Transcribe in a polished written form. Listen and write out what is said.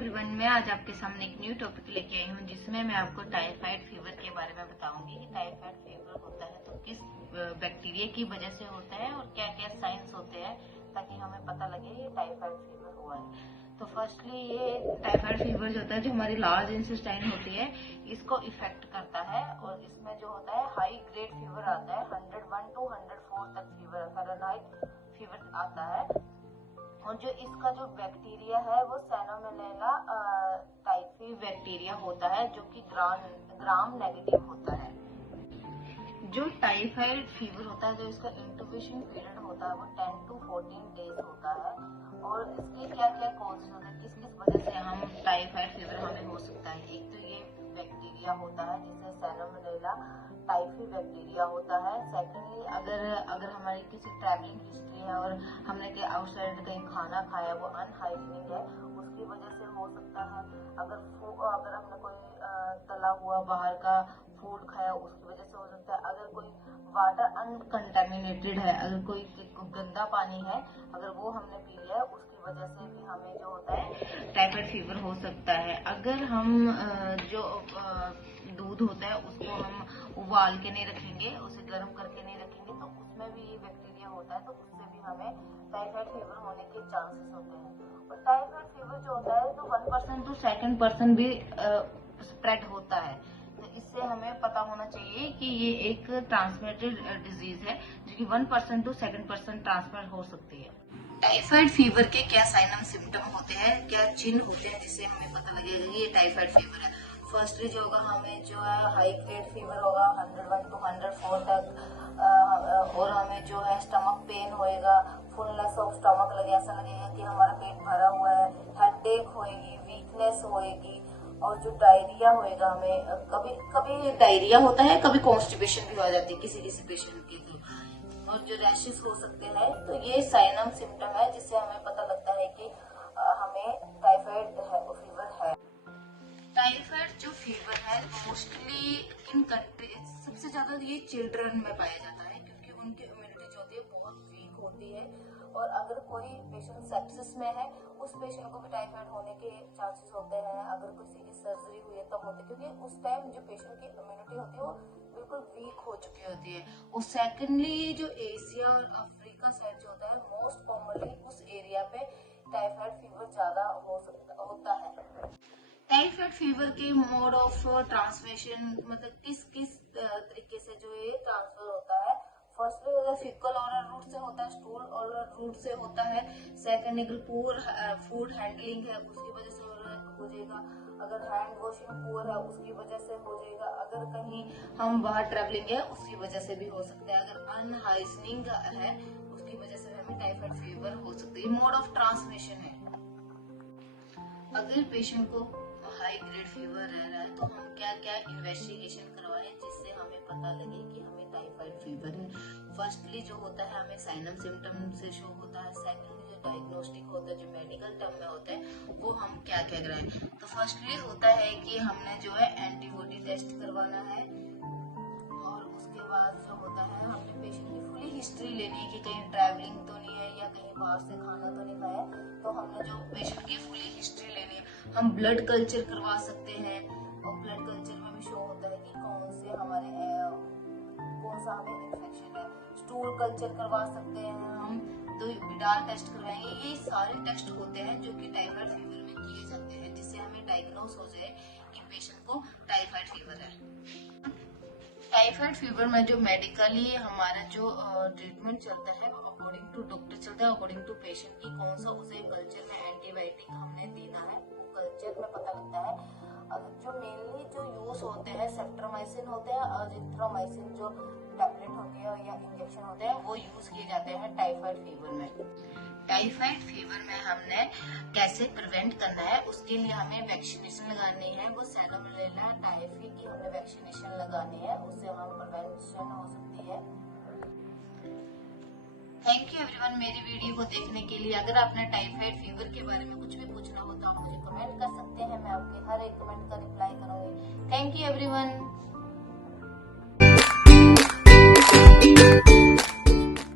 Everyone, मैं आज आपके सामने एक न्यू टॉपिक लेके आई हूँ जिसमें मैं आपको टाइफाइड फीवर के बारे में बताऊंगी कि टाइफाइड फीवर होता है तो किस बैक्टीरिया की वजह से होता है और क्या क्या साइंस होते हैं ताकि हमें पता लगे ये टाइफाइड फीवर हुआ है। तो फर्स्टली ये टाइफाइड फीवर जो होता है, जो हमारी लार्ज इंटेस्टाइन होती है, इसको इफेक्ट करता है और इसमें जो होता है हाई ग्रेड फीवर आता है। 101 to 104 तक फीवर फ़ारेनहाइट फीवर आता है। और जो इसका जो बैक्टीरिया है वो सैलोमोनेला टाइफी बैक्टीरिया होता है, जो कि ग्राम नेगेटिव होता है। जो टाइफाइड फीवर होता है, जो इसका इंक्यूबेशन पीरियड होता है वो 10 to 14 डेज होता है। और इसके क्या क्या कॉजेज होते हैं, किस किस वजह से हम टाइफाइड फीवर हमें हो सकता है। एक तो ये बैक्टीरिया होता है जिसे सैलोमोनेला टाइफी बैक्टीरिया होता है। सेकेंडली अगर हमारी किसी ट्रैवलिंग हिस्ट्री है और हमने के आउटसाइड कहीं खाना खाया वो अनहाइजीनिक है, उसकी वजह से हो सकता है। अगर हमने कोई तला हुआ बाहर का फूड खाया उसकी वजह से हो सकता है। अगर कोई वाटर अनकंटेमिनेटेड है, अगर कोई गंदा पानी है, अगर वो हमने पी लिया है, उसकी वजह से भी हमें जो होता है टाइफाइड फीवर हो सकता है। अगर हम जो दूध होता है उसको हम उबाल के नहीं रखेंगे, उसे गर्म करके नहीं रखेंगे, तो उसमें भी ये बैक्टीरिया होता है, तो उससे भी हमें टाइफाइड फीवर होने के चांसेस होते हैं। और टाइफाइड फीवर जो होता है तो 1% to 2% भी स्प्रेड होता है। तो इससे हमें पता होना चाहिए कि ये एक ट्रांसमिटेड डिजीज है जो कि 1% to 2% ट्रांसफर हो सकती है। टाइफाइड फीवर के क्या साइन एंड सिम्टम होते हैं, क्या चिन्ह होते हैं जिससे हमें पता लगेगा कि ये टाइफाइड फीवर है। फर्स्टली जो होगा, हमें जो है हाई ग्रेड फीवर होगा 101 to 104 तक। और हमें जो है स्टमक पेन होएगा, फुलनेस ऑफ स्टमक लगे, ऐसा लगेगा कि हमारा पेट भरा हुआ है। हेडेक होएगी, वीकनेस होएगी। और जो डायरिया होएगा, हमें कभी कभी डायरिया होता है, कभी कॉन्स्टिपेशन भी हो जाती है किसी किसी पेशेंट की। और जो रैशेस हो सकते हैं, तो ये साइन एंड सिम्टम है जिससे हमें पता लगता है कि हमें टाइफाइड फीवर है। टाइफाइड जो फीवर है मोस्टली इन कंट्री सबसे ज्यादा ये चिल्ड्रन में पाया जाता है, क्योंकि उनकी इम्यूनिटी जो होती है बहुत वीक होती है। और अगर कोई पेशेंट सेप्सिस में है, उस पेशेंट को भी टाइफाइड होने के चांसेस होते हैं। अगर किसी की सर्जरी हुई है तब होते, क्योंकि उस टाइम जो पेशेंट की इम्यूनिटी होती है वो बिल्कुल वीक हो चुकी होती है। और सेकेंडली जो एशिया और अफ्रीका साइड जो होता है, मोस्ट कॉमनली उस एरिया पे टाइफाइड फीवर ज्यादा होता है। टाइफाइड फीवर के मोड ऑफ ट्रांसमिशन, मतलब किस किस तरीके से जो ये ट्रांसफर होता है। फर्स्टली अगर फीकल ऑरल रूट से होता है, स्टूल ऑरल रूट से होता है। सेकेंड अगर पुअर फूड हैंडलिंग है उसकी वजह से हो जाएगा। अगर हैंड वॉशिंग पुअर है उसकी वजह से हो जाएगा। अगर कहीं हम बाहर ट्रैवलिंग है उसकी वजह से भी हो सकता है। अगर अनहाइजीनिक है उसकी वजह से हमें टाइफाइड फीवर हो सकती है। मोड ऑफ ट्रांसमिशन है, अगर पेशेंट को हाई ग्रेड फीवर रह रहा है तो हम क्या क्या इन्वेस्टिगेशन करवाएं जिससे हमें पता लगे कि हमें टाइफाइड फीवर है। फर्स्टली जो होता है हमें साइन एंड सिम्टम से शो होता है। सेकंडली जो डायग्नोस्टिक होता है, जो मेडिकल टर्म में होता है, वो हम क्या क्या कराएं। तो फर्स्टली होता है कि हमने जो है एंटीबॉडी टेस्ट करवाना है। और उसके बाद जो होता है हमने पेशेंट की फुली हिस्ट्री लेनी है कि कहीं ट्रैवलिंग तो नहीं है या कहीं बाहर से खाना तो नहीं खाया। तो हमने जो पेशेंट की फुली हिस्ट्री लेनी है। हम ब्लड कल्चर करवा सकते हैं, और ब्लड कल्चर में भी शो होता है कि कौन सा हमें इन्फेक्शन है। स्टूल कल्चर करवा सकते हैं हम, तो विडाल टेस्ट करवाएंगे। ये सारे टेस्ट होते हैं जो कि टाइफाइड फीवर में किए जाते हैं, जिससे हमें डायग्नोस हो जाए कि पेशेंट को टाइफाइड फीवर है। टाइफाइड फीवर में जो मेडिकली हमारा जो ट्रीटमेंट चलता है वो अकॉर्डिंग टू डॉक्टर चलता है, अकॉर्डिंग टू पेशेंट की कौन सा उसे कल्चर में एंटीबायोटिक हमने देना है वो कल्चर में पता लगता है। जो मेनली जो यूज होते हैं सेफ्ट्रोमाइसिन होते हैं, और जिथ्रोमाइसिन जो टैबलेट होती है या इंजेक्शन होते हैं वो यूज किए जाते हैं टाइफाइड फीवर में। टाइफाइड फीवर में हमने कैसे प्रिवेंट करना है, उसके लिए हमें वैक्सीनेशन लगानी है। वो सैलोमोनेला टाइफी की हमें वैक्सीनेशन लगानी है, उससे हम प्रिवेंशन हो सकती है। थैंक यू एवरीवन मेरी वीडियो को देखने के लिए। अगर आपने टाइफाइड फीवर के बारे में कुछ भी पूछना हो तो आप मुझे कमेंट कर सकते हैं, मैं आपके हर एक कमेंट का रिप्लाई करूंगी। Thank you everyone.